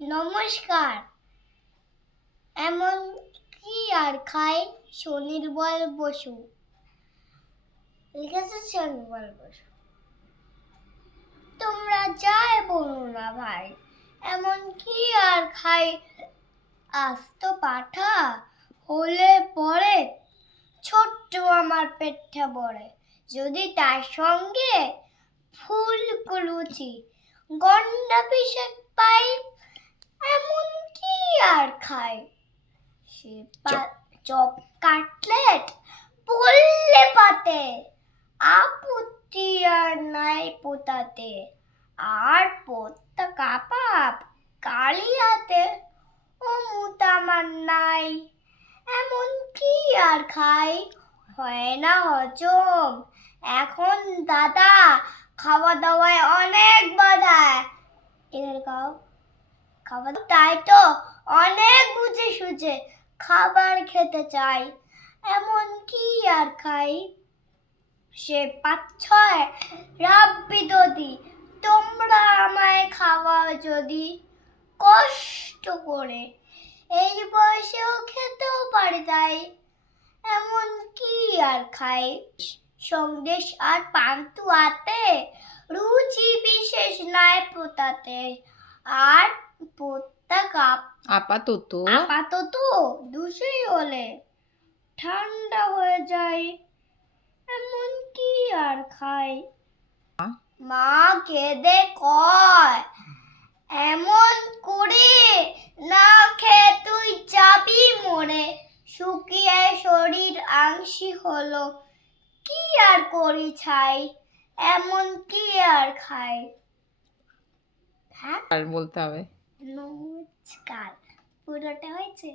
নমস্কার। এমন কি আর খায় স্বনির্ভর বসু? লিখেছে স্বনির্ভর বসু। তোমরা যাই বলো না ভাই, এমন কি আর খায় আস্ত পাঠা? হলে পরে ছোট্ট আমার পেটটা ভরে, যদি তার সঙ্গে ফুল লুচি গন্ডা পিসে পাই, এমন কি আর খায় সে চপ কাটলেট পড়লে পাতে, আপত্তি আর নাই পোতাতে, আর পোতা কাপাপ কালিয়াতে, ও মুত আমার নাই, এমন কি আর খাই হয় না হজম। এখন দাদা খাওয়া দাওয়ায় অনেক বাধা, এদের খাওয়া তাই তো অনেক বুঝে সুঝে খাবার খেতে চাই, এমন কি আর খাই সে ৫-৬ রাব্বি দদি, তোমরা আমায় খাওয়া যদি কষ্ট করে, এই বয়সেও খেতেও পারি তাই, এমন কি আর খাই সন্দেশ আর পান্তুয়াতে, রুচি বিশেষ নাই পোতাতে, আর পোতা কাপ আপাতত দুষেই হলে ঠান্ডা হয়ে যায়, এমন কি আর খাই মা কেঁদে কয়, এমন করে না খেয়ে তুই যাবি মরে, শুকিয়ে শরীর আংশি হলো, কি আর করি ছাই, এমন কি আর খাই। হ্যাঁ আর বলতে হবে নমস্কার, পুরোটা হয়েছে।